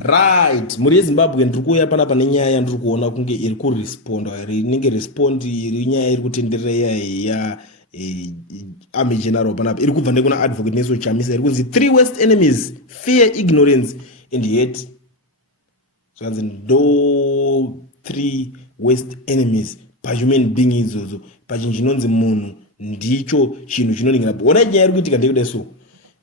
Right, muri Zimbabwe ndiri kuuya panapa nenyaya yandiri kuona kunge iri kuresponda inenge respond iri nyaya iri kutenderera ya army general panapa iri kubva nekuna advocate Nelson Chamisa iri kunzi 3 worst enemies fear, ignorance and hate. Zvanzi ndo 3 worst enemies pahuman being idzodzo pachinhu chinonzi munhu ndicho chinhu chinoningira. Ona nyaya iri kuitika ndekuda so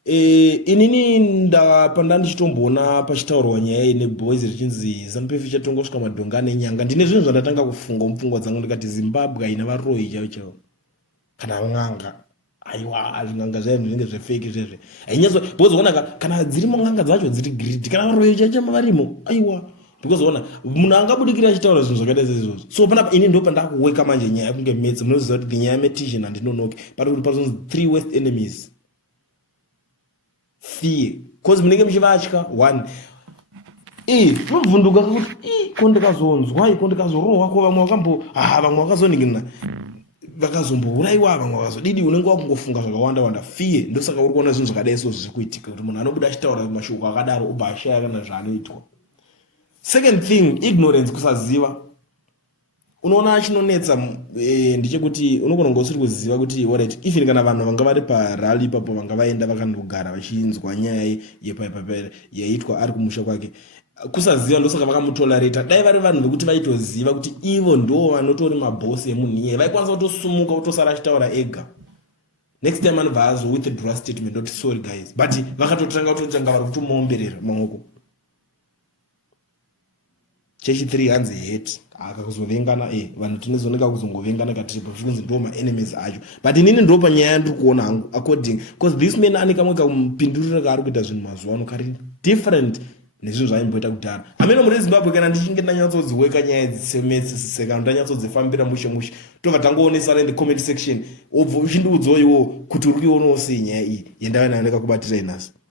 inini ndapanda ndichitomboona pachitaurwa nyaya neboys richinzi ZANU-PF ichatongosvika madhonga nenyanga. Ndine zvinhu zvandatanga kufunga mupfungwa dzangu ndikati Zimbabwe haina varoyi chaivo chaivo kana n'anga. Aiwa zvin'anga zvayo zvinenge zvefeki zvezve hainyatso because ona kana dzirimo n'anga dzacho dziri greed kana varoyi chaivo varimo aiwa because ona munhu angabudikira achitaura zvinhu zvakaita seizvozvo. So panapa ini ndo pandakuweka manje nyaya kunge metsi munoziva kuti nyaya metizhin handinonoki pari kuti pazonzi 3 worst enemies fear cause munenge muchivatya one tobvunduka kuti kondikazonzwa kondikazorohwa ko vamwe vakambo vamwe vakazoningirina vakazombouraiwa vamwe vakazodidi unenge wakungofunga zvakawanda wanda fear. Ndosaka uri kuona zvinhu zvakadai so zviri kuitika kuti munhu anobuda achitaura mashoko akadaro obva ashaya kana zvaanoitwa. Second thing, ignorance, kusaziva. Unoona achinonetsa ndechekuti unogona kunge usiri kuziva kuti alright even kana vanhu vanga vari parally ipapo vanga vaenda vakandogara vachinzwa nyaya yepaipapere yaitwa ari kumusha kwake kusaziva. Ndosaka vakamutolerata. Dai vari vanhu vekuti vaitoziva kuti ivo ndo vanotori mabhosi emunhu iye vaikwanisa kutosumuka kutosara achitaura ega. Next time anobva azo withdraw statement not sorry guys, but vakatotanga vari kutomuomberera maoko. Chechi 3 hanzi hate akakuzovengana vanhu tinezoneka kuzongovengana katipa zvikunzi ndo ma-enemies acho. But inini ndo panyaya yandiri kuona hangu according because this man ane kamwe kamupinduriro kaari kuita zvinhu mazuva ano kari different nezvinhu zvaimboita kudhara. Hameno muri Zimbabwe kana ndichinge ndanyatsodziweka nyaya dzisemetsise kana ndanyatsodzifambira mushe mushe tobva tangoonesana in the comment section obva uchindiudzawo iwo kuti uri kuionawo sei nyaya iyi yandava nayo ndakakubatira inhasi.